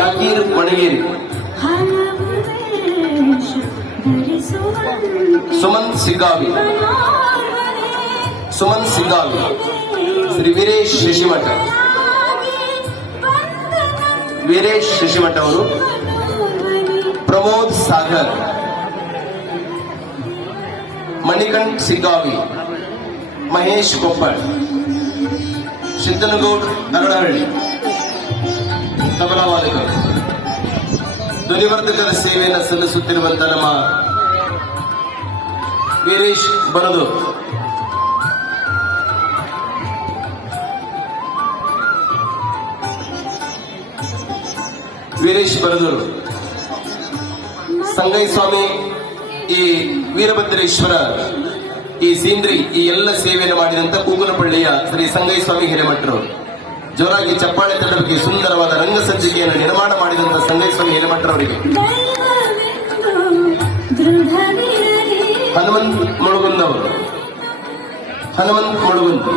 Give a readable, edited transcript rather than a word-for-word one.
ಜಾಕೀರ್ ಮಣಗೇರಿ, ಸುಮಂತ್ ಸಿಗ್ಗಾವಿ, ಶ್ರೀ ವೀರೇಶ್ ಶಶಿಮಠ, ಅವರು, ಪ್ರಮೋದ್ ಸಾಗರ್, ಮಣಿಕಂಠ್ ಸಿಗ್ಗಾವಿ, ಮಹೇಶ್ ಕೊಪ್ಪಳ್, ಸಿದ್ದನಗೌಡ್ ಅರಳಹಳ್ಳಿ, ತಬಲಾವಾದಕರು, ಧ್ವನಿವರ್ಧಕರ ಸೇವೆಯನ್ನು ಸಲ್ಲಿಸುತ್ತಿರುವಂತಹ ನಮ್ಮ ವೀರೇಶ್ ಬರದೂರ್, ಸಂಗೈ ಸ್ವಾಮಿ, ಈ ವೀರಭದ್ರೇಶ್ವರ, ಈ ಸೀಂದ್ರಿ, ಈ ಎಲ್ಲ ಸೇವೆಯನ್ನು ಮಾಡಿದಂತ ಕೂಗುನಪಳ್ಳಿಯ ಶ್ರೀ ಸಂಗೈ ಸ್ವಾಮಿ ಹಿರೇಮಠರು. ಜೋರಾಗಿ ಚಪ್ಪಾಳೆ ತಟ್ಟಬೇಕು. ಸುಂದರವಾದ ರಂಗಸಜ್ಜಿಕೆಯನ್ನು ನಿರ್ಮಾಣ ಮಾಡಿದಂತ ಸಂಗೈ ಸ್ವಾಮಿ ಹಿರೇಮಠರವರಿಗೆ. ಹನುಮಂತ್ ಮುಳುಗುಂದ್,